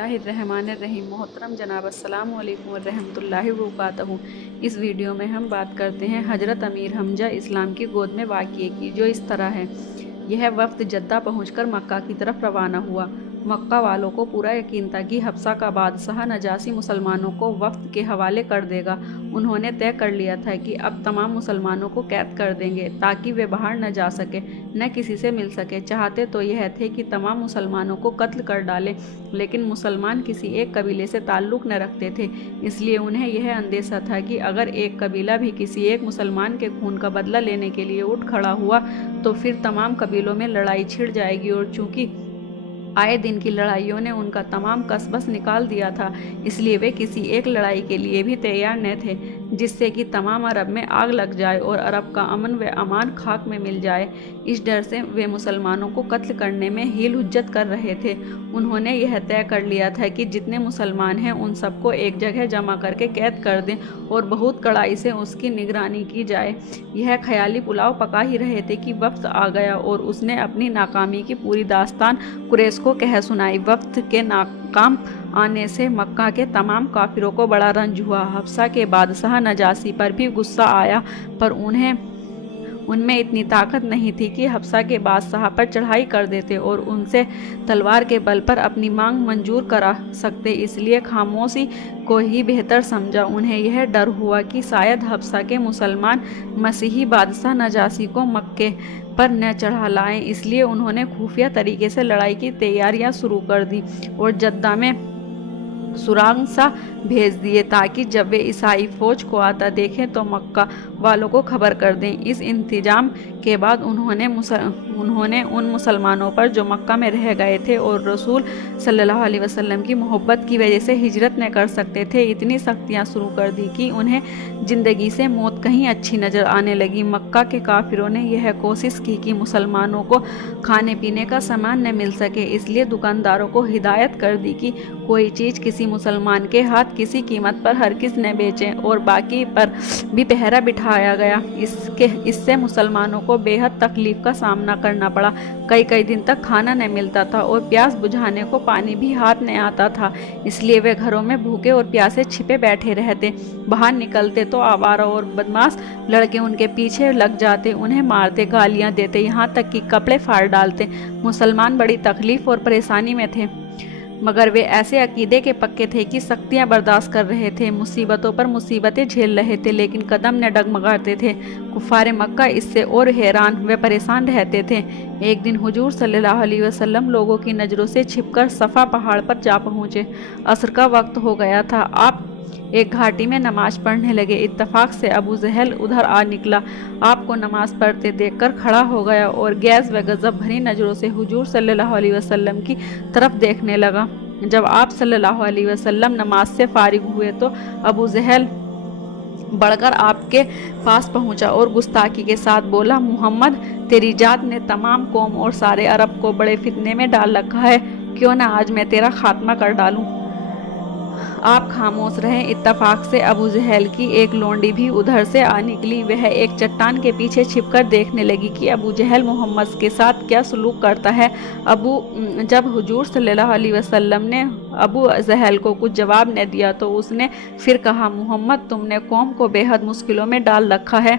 बिस्मिल्लाहिर्रहमानिर्रहीम। मोहतरम जनाब अस्सलामु अलैकुम वरहमतुल्लाहि वबरकातुहू। इस वीडियो में हम बात करते हैं हज़रत अमीर हमजा इस्लाम की गोद में वाक़िए की, जो इस तरह है। यह वफ़्द जद्दा पहुंचकर मक्का की तरफ रवाना हुआ। मक्का वालों को पूरा यकीन था कि हफ्सा का बादशाह नजासी मुसलमानों को वफ़्द के हवाले कर देगा। उन्होंने तय कर लिया था कि अब तमाम मुसलमानों को कैद कर देंगे ताकि वे बाहर न जा सके, न किसी से मिल सके। चाहते तो यह थे कि तमाम मुसलमानों को कत्ल कर डालें, लेकिन मुसलमान किसी एक कबीले से ताल्लुक़ न रखते थे, इसलिए उन्हें यह अंदेशा था कि अगर एक कबीला भी किसी एक मुसलमान के खून का बदला लेने के लिए उठ खड़ा हुआ तो फिर तमाम कबीलों में लड़ाई छिड़ जाएगी। और चूँकि आए दिन की लड़ाइयों ने उनका तमाम कसबस निकाल दिया था, इसलिए वे किसी एक लड़ाई के लिए भी तैयार न थे जिससे कि तमाम अरब में आग लग जाए और अरब का अमन व अमान खाक में मिल जाए। इस डर से वे मुसलमानों को कत्ल करने में हील हुज्जत कर रहे थे। उन्होंने यह तय कर लिया था कि जितने मुसलमान हैं उन सबको एक जगह जमा करके कैद कर दें और बहुत कड़ाई से उसकी निगरानी की जाए। यह ख्याली पुलाव पका ही रहे थे कि वफ़्द आ गया और उसने अपनी नाकामी की पूरी दास्तान कुरैश को कह सुनाई। वफ़्द के नाकाम आने से मक्का के तमाम काफिरों को बड़ा रंज हुआ। हफ्सा के बादशाह नजासी पर भी गुस्सा आया, पर उनमें इतनी ताकत नहीं थी कि हफ्सा के बादशाह पर चढ़ाई कर देते और उनसे तलवार के बल पर अपनी मांग मंजूर करा सकते, इसलिए खामोशी को ही बेहतर समझा। उन्हें यह डर हुआ कि शायद हफ्सा के मुसलमान मसीही बादशाह नजासी को मक्के पर न चढ़ा लाएं, इसलिए उन्होंने खुफिया तरीके से लड़ाई की तैयारियां शुरू कर दी और जद्दा में सुराग सा भेज दिए ताकि जब वे ईसाई फौज को आता देखें तो मक्का वालों को खबर कर दें। इस इंतजाम के बाद उन्होंने उन मुसलमानों पर जो मक्का में रह गए थे और रसूल सल्लल्लाहु अलैहि वसल्लम की मोहब्बत की वजह से हिजरत न कर सकते थे, इतनी सख्तियां शुरू कर दी कि उन्हें ज़िंदगी से मौत कहीं अच्छी नज़र आने लगी। मक्का के काफिरों ने यह कोशिश की कि मुसलमानों को खाने पीने का सामान न मिल सके, इसलिए दुकानदारों को हिदायत कर दी कि कोई चीज़ किसी मुसलमान के हाथ किसी कीमत पर हरगिज़ न बेचें, और बाकी पर भी पहरा बिठाया गया। इससे मुसलमानों को बेहद तकलीफ का सामना करना पड़ा। कई दिन तक खाना न मिलता था और प्यास बुझाने को पानी भी हाथ न आता था, इसलिए वे घरों में भूखे और प्यासे छिपे बैठे रहते। बाहर निकलते तो आवारा और बदमाश लड़के उनके पीछे लग जाते, उन्हें मारते, गालियां देते, यहाँ तक कि कपड़े फाड़ डालते। मुसलमान बड़ी तकलीफ और परेशानी में थे, मगर वे ऐसे अकीदे के पक्के थे कि सख्तियां बर्दाश्त कर रहे थे, मुसीबतों पर मुसीबतें झेल रहे थे, लेकिन कदम न डगमगाते थे। कुफारे मक्का इससे और हैरान व परेशान रहते थे। एक दिन हुजूर सल्लल्लाहु अलैहि वसल्लम लोगों की नज़रों से छिपकर सफ़ा पहाड़ पर जा पहुँचे। असर का वक्त हो गया था। आप एक घाटी में नमाज पढ़ने लगे। इत्तफाक से अबू जहल उधर आ निकला, आपको नमाज पढ़ते देखकर खड़ा हो गया और गैज़ व गज़ब भरी नज़रों से हुजूर सल्लल्लाहु अलैहि वसल्लम की तरफ देखने लगा। जब आप सल्लल्लाहु अलैहि वसल्लम नमाज से फारिग हुए तो अबू जहल बढ़कर आपके पास पहुंचा और गुस्ताखी के साथ बोला, मुहम्मद, तेरी जात ने तमाम कौम और सारे अरब को बड़े फितने में डाल रखा है, क्यों ना आज मैं तेरा खात्मा कर डालूं। आप खामोश रहें। इत्तफाक से अबू जहल की एक लोंडी भी उधर से आ निकली। वह एक चट्टान के पीछे छिपकर देखने लगी कि अबू जहल मोहम्मद के साथ क्या सलूक करता है। जब हुजूर सल्लल्लाहु अलैहि वसल्लम ने अबू जहल को कुछ जवाब न दिया तो उसने फिर कहा, मुहम्मद, तुमने कौम को बेहद मुश्किलों में डाल रखा है।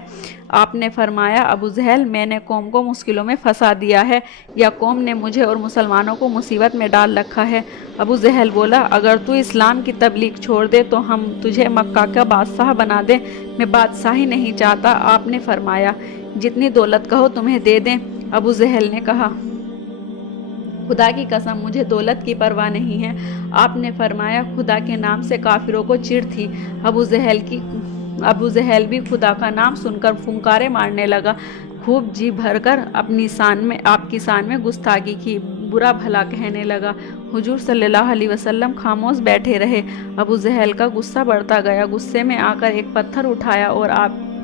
आपने फरमाया, अबू जहल, मैंने कौम को मुश्किलों में फंसा दिया है या कौम ने मुझे और मुसलमानों को मुसीबत में डाल रखा है। अबू जहल बोला, अगर तू इस्लाम की तबलीग छोड़ दे तो हम तुझे मक्का का बादशाह बना दें। मैं बादशाही नहीं चाहता। आपने फरमाया, जितनी दौलत कहो तुम्हें दे दें। अबू जहल ने कहा, खुदा की कसम, मुझे दौलत की परवाह नहीं है। आपने फरमाया, खुदा के नाम से काफिरों को चिढ़ थी। अबू जहल भी खुदा का नाम सुनकर फुंकारे मारने लगा, खूब जी भरकर आपकी शान में गुस्ताखी की, बुरा भला कहने लगा। हुजूर सल्लल्लाहु अलैहि वसल्लम खामोश बैठे रहे। अबू जहल का गुस्सा बढ़ता गया। गुस्से में आकर एक पत्थर उठाया और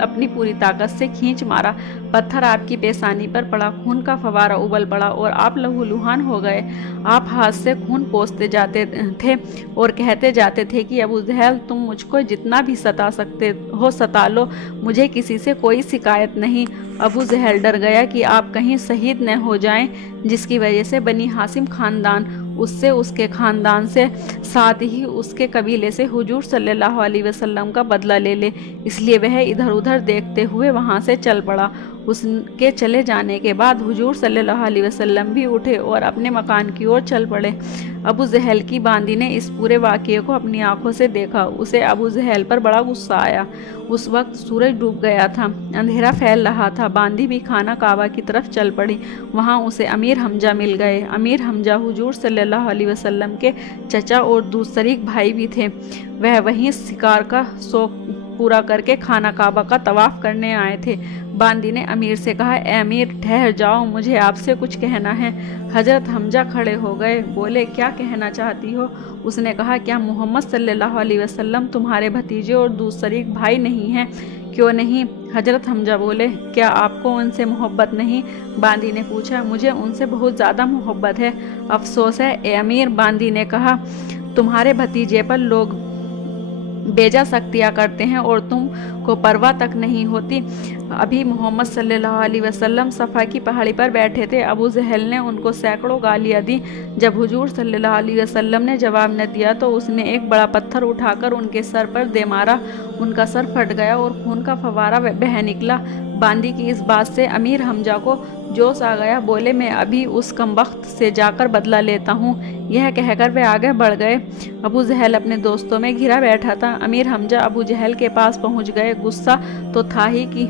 अपनी पूरी ताकत से खींच मारा। पत्थर आपकी पेशानी पर पड़ा, खून का फवारा उबल पड़ा और आप लहूलुहान हो गए। आप हाथ से खून पोंछते जाते थे और कहते जाते थे कि अबू जहल, तुम मुझको जितना भी सता सकते हो सता लो, मुझे किसी से कोई शिकायत नहीं। अबू जहल डर गया कि आप कहीं शहीद न हो जाएं, जिसकी वजह से बनी हाशिम खानदान उससे, उसके ख़ानदान से, साथ ही उसके कबीले से हुजूर सल्लल्लाहु अलैहि वसल्लम का बदला ले ले। इसलिए वह इधर उधर देखते हुए वहाँ से चल पड़ा। उसके चले जाने के बाद हुजूर सल्लल्लाहु अलैहि वसल्लम भी उठे और अपने मकान की ओर चल पड़े। अबू जहल की बांदी ने इस पूरे वाक़ये को अपनी आंखों से देखा। उसे अबू जहल पर बड़ा गुस्सा आया। उस वक्त सूरज डूब गया था, अंधेरा फैल रहा था। बांदी भी खाना काबा की तरफ चल पड़ी। वहाँ उसे अमीर हमजा मिल गए। अमीर हमजा हुजूर सल्लल्लाहु अलैहि वसल्लम के चचा और दूसरे भाई भी थे। वह वहीं शिकार का शौक पूरा करके खाना काबा का तवाफ करने आए थे। बांदी ने अमीर से कहा, ए अमीर, ठहर जाओ, मुझे आपसे कुछ कहना है। हजरत हमजा खड़े हो गए, बोले, क्या कहना चाहती हो? उसने कहा, क्या मोहम्मद सल्लल्लाहु अलैहि वसल्लम तुम्हारे भतीजे और दूसरे भाई नहीं हैं? क्यों नहीं? हजरत हमजा बोले, क्या आपको उनसे मोहब्बत नहीं? बांदी ने पूछा, मुझे उनसे बहुत ज़्यादा मोहब्बत है, अफसोस है ए अमीर। बांदी ने कहा, तुम्हारे भतीजे पर लोग बेजा सख्तियाँ करते हैं और तुम को परवाह तक नहीं होती। अभी मोहम्मद सल्लल्लाहु अलैहि वसल्लम सफ़ा की पहाड़ी पर बैठे थे। अबू जहल ने उनको सैकड़ों गालियाँ दी। जब हुजूर सल्लल्लाहु अलैहि वसल्लम ने जवाब न दिया तो उसने एक बड़ा पत्थर उठाकर उनके सर पर दे मारा। उनका सर फट गया और खून का फवारा बह निकला। बांदी की इस बात से अमीर हमजा को जोश आ गया। बोले, मैं अभी उस कमबख्त से जाकर बदला लेता हूँ। यह कहकर वे आगे बढ़ गए। अबू जहल अपने दोस्तों में घिरा बैठा था। अमीर हमजा अबू जहल के पास पहुँच गए। गुस्सा तो था ही कि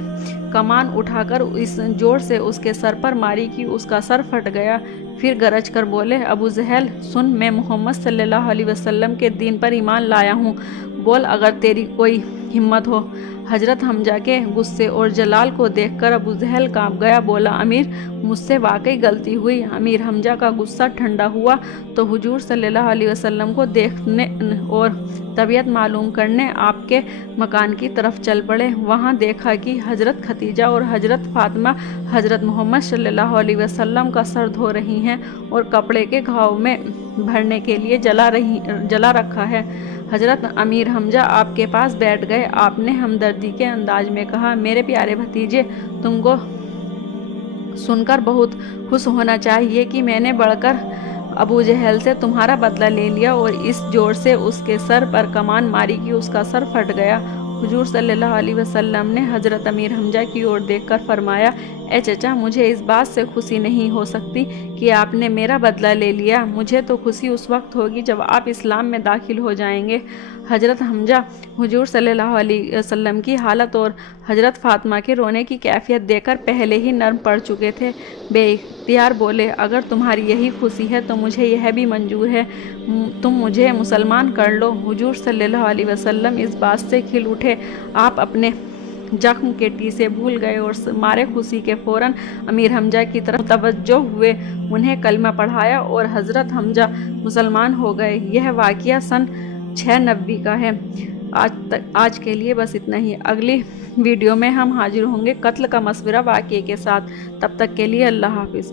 कमान उठाकर इस जोर से उसके सर पर मारी कि उसका सर फट गया। फिर गरज कर बोले, अबू जहल सुन, मैं मोहम्मद सल्लल्लाहु अलैहि वसल्लम के दीन पर ईमान लाया हूँ। बोल, अगर तेरी कोई हिम्मत हो। हजरत हमजा के गुस्से और जलाल को देखकर अबू जहल कांप गया। बोला, अमीर, मुझसे वाकई गलती हुई। अमीर हमजा का गुस्सा ठंडा हुआ तो हुजूर सल्लल्लाहु अलैहि वसल्लम को देखने और तबीयत मालूम करने आपके मकान की तरफ चल पड़े। वहाँ देखा कि हजरत खतीजा और हजरत फातिमा हजरत मोहम्मद सल्लल्लाहु अलैहि वसल्लम का सर धो रही हैं और कपड़े के घाव में भरने के लिए जला रखा है। हजरत अमीर हमजा आपके पास बैठ गए। आपने हमदर्दी के अंदाज में कहा, मेरे प्यारे भतीजे, तुमको सुनकर बहुत खुश होना चाहिए कि मैंने बढ़कर अबू जहल से तुम्हारा बदला ले लिया और इस जोर से उसके सर पर कमान मारी कि उसका सर फट गया। हुजूर सल्लल्लाहु अलैहि वसल्लम ने हजरत अमीर हमजा की ओर देखकर फरमाया, ए चचा, मुझे इस बात से खुशी नहीं हो सकती कि आपने मेरा बदला ले लिया। मुझे तो खुशी उस वक्त होगी जब आप इस्लाम में दाखिल हो जाएंगे। हजरत हमजा हुजूर सल्लल्लाहु अलैहि वसल्लम की हालत और हजरत फातिमा के रोने की कैफियत देखकर पहले ही नर्म पड़ चुके थे। बेइख्तियार बोले, अगर तुम्हारी यही खुशी है तो मुझे यह भी मंजूर है, तुम मुझे मुसलमान कर लो। हुजूर सल्लल्लाहु अलैहि वसल्लम इस बात से खिल उठे। आप अपने जख्म के टीसे भूल गए और मारे खुशी के फ़ौरन अमीर हमजा की तरफ तवज्जो हुए। उन्हें कलमा पढ़ाया और हजरत हमजा मुसलमान हो गए। यह वाक़या सन 690 का है। आज के लिए बस इतना ही। अगली वीडियो में हम हाजिर होंगे कत्ल का मसविरा वाक़ये के साथ। तब तक के लिए अल्लाह हाफिज़।